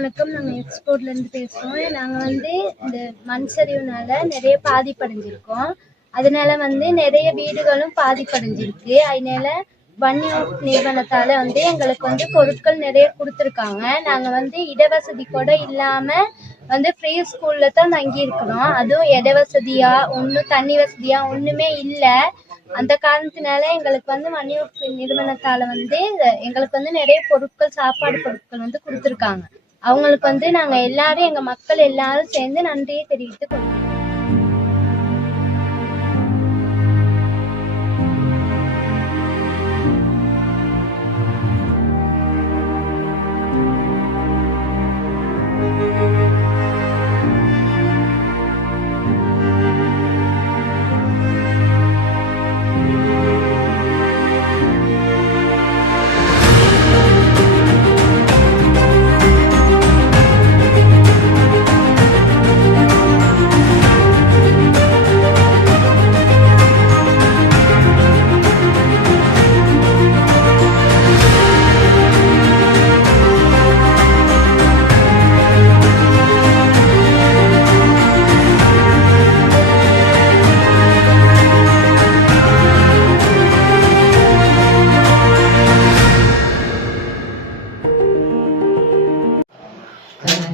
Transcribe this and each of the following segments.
வணக்கம். நாங்கள் எக்ஸ்போர்ட்லேருந்து பேசுகிறோம். நாங்கள் வந்து இந்த மண் சரிவுனால நிறைய பாதிப்படைஞ்சிருக்கோம். அதனால வந்து நிறைய வீடுகளும் பாதிப்படைஞ்சிருக்கு. அதனால வன்னியூர் நிறுவனத்தால் வந்து எங்களுக்கு வந்து பொருட்கள் நிறைய கொடுத்துருக்காங்க. நாங்கள் வந்து இடவசதி கூட இல்லாமல் வந்து ஃப்ரீ ஸ்கூலில் தான் தங்கியிருக்கிறோம். அதுவும் இட வசதியாக தண்ணி வசதியாக ஒன்றுமே இல்லை. அந்த காரணத்தினால எங்களுக்கு வந்து வன்னியூர் நிறுவனத்தால் வந்து எங்களுக்கு வந்து நிறைய பொருட்கள், சாப்பாடு பொருட்கள் வந்து கொடுத்துருக்காங்க. அவங்களுக்கு வந்து நாங்கள் எல்லாரும், எங்கள் மக்கள் எல்லாரும் சேர்ந்து நன்றியை தெரிவித்துக் கொள்கிறோம்.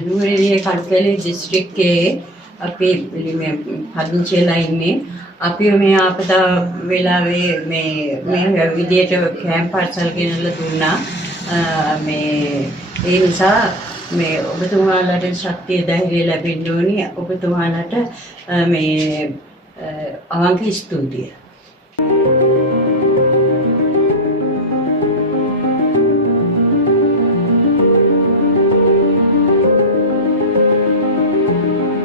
නුවරඑළිය කල්පැලේ දිස්ත්‍රික්කයේ අපි මේ පදිංචිලා ඉන්නේ. අපි මේ ආපදා වෙලාවේ මේ විදියට කැම්ප් පාර්සල් ගෙනල්ලා දුන්නා. මේ ඒ නිසා මේ ඔබතුමාලට ශක්තිය ධෛර්යය ලැබෙන්න ඕනි. ඔබතුමාලට මේ අවංක ස්තුතියි.